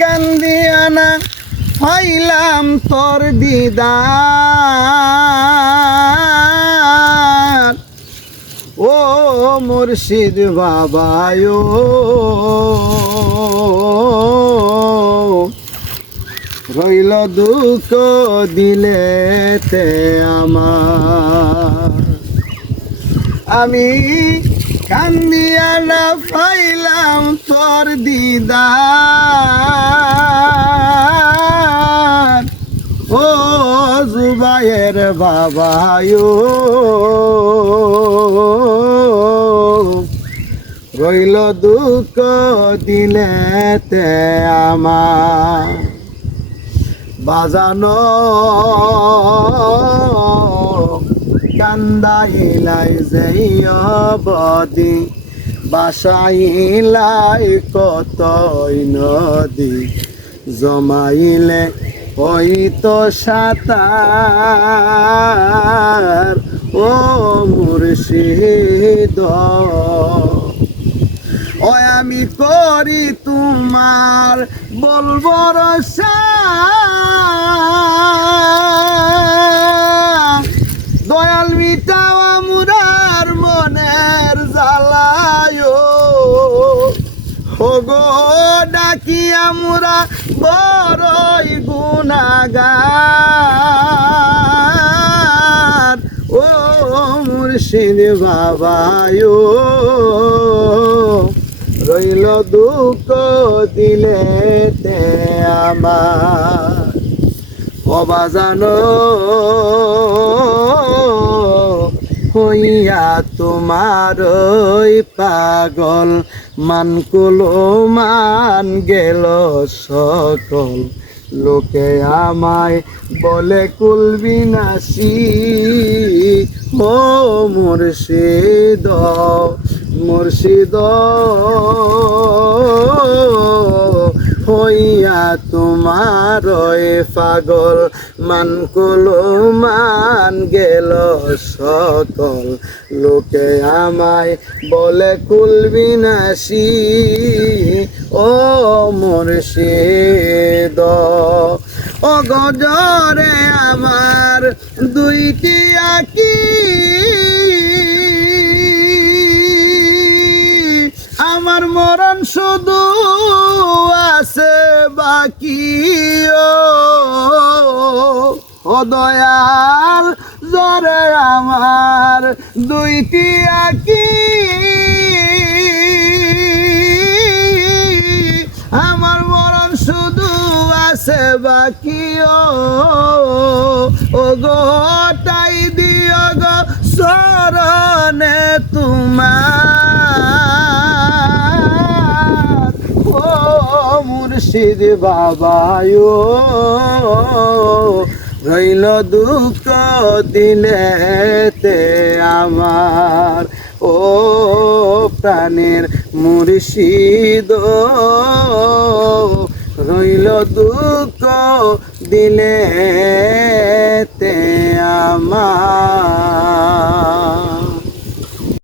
কান্দিয়া না পাইলাম তোর দিদার ও মুর্শিদ বাবায়ো রইল দুঃখ দিলেতে আমার আমি কান্দিয়া না পাইলাম তোর দিদার ও জুবায়ের বাবায়ো রইল দুঃখ দিলেতে আমার বাজানো কান্দাইলাই যেই অবধি বাসাইলাই কতই নদী জমাইলে হইতো সাঁতার ও মুর্শিদ ও আমি করি তোমার বলবো রসা দয়াল মিটাও আমরার মনের জ্বালায় গো ডাকি আমরা বড়ই গুনাহগার ও মুর্শিদ বাবায়ো রইল দুঃখ দিলেতে আমার অবাজানো হইয়া তোমার ওই পাগল মানকুলো মান গেল সকল লোকে আমায় বলে কুলবিনাশী ও মুর্শিদ মুর্শিদ হইয়া তোমার পাগল মানকুলো মান গেল সকল লোকে আমায় বলে কুলবিনাশী ও মুর্শিদ ও গজরে আমার দুইটি আঁকি আমার মরণ শুধু আছে বাকি ও দয়াল জরে আমার দুইটি আঁকি আমার মরণ শুধু আছে বাকি ও গোটাই দিও গো শরণে তোমার ও মুর্শিদ বাবায়ো রইল দুঃখ দিলেতে আমার ও প্রাণের মুর্শিদ রইল দুঃখ দিলেতে আমার।